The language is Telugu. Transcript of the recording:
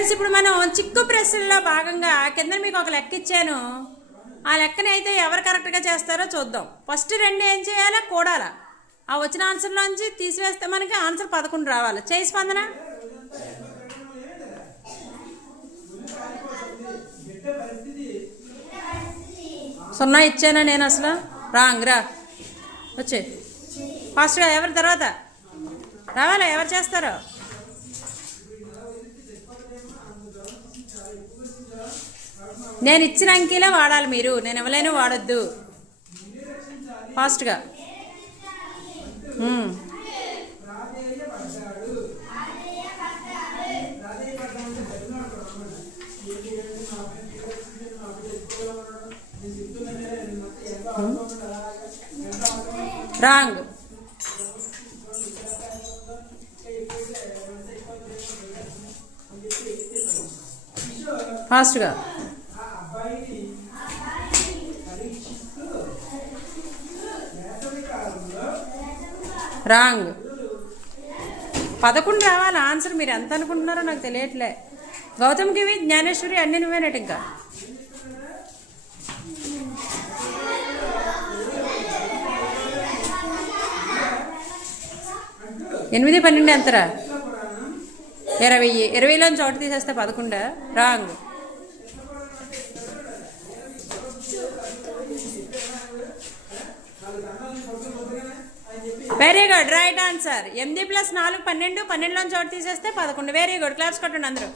ఫ్రెండ్స్ ఇప్పుడు మనం చిక్కు ప్రశ్నల్లో భాగంగా కింద మీకు ఒక లెక్క ఇచ్చాను. ఆ లెక్కని అయితే ఎవరు కరెక్ట్గా చేస్తారో చూద్దాం. ఫస్ట్ రెండు ఏం చేయాలి? కూడాలా. ఆ వచ్చిన ఆన్సర్లోంచి తీసివేస్తే మనకి ఆన్సర్ 11 రావాలి. చేయి స్పందన. సున్నా ఇచ్చానా నేను అసలు? రాంగ్. రా వచ్చే ఫాస్ట్గా. ఎవరి తర్వాత రావాలా? ఎవరు చేస్తారో? నేను ఇచ్చిన అంకెలే వాడాలి మీరు. నేను ఇవ్వలేను, వాడొద్దు. ఫాస్ట్గా. రాంగ్. ఫాస్ట్గా. రాంగ్. 11 రావాలి ఆన్సర్. మీరు ఎంత అనుకుంటున్నారో నాకు తెలియట్లే. గౌతమ్ గివి, జ్ఞానేశ్వరి అన్ని నువ్వేనట. ఇంకా 8, 12 ఎంతరా? 20. 20లోంచి చోటు తీసేస్తే 11. Wrong. Very good, right answer. 8 + 4 12. 12లోంచి చోటు తీసేస్తే 11. Very good. క్లాప్స్ కొట్టండి అందరూ.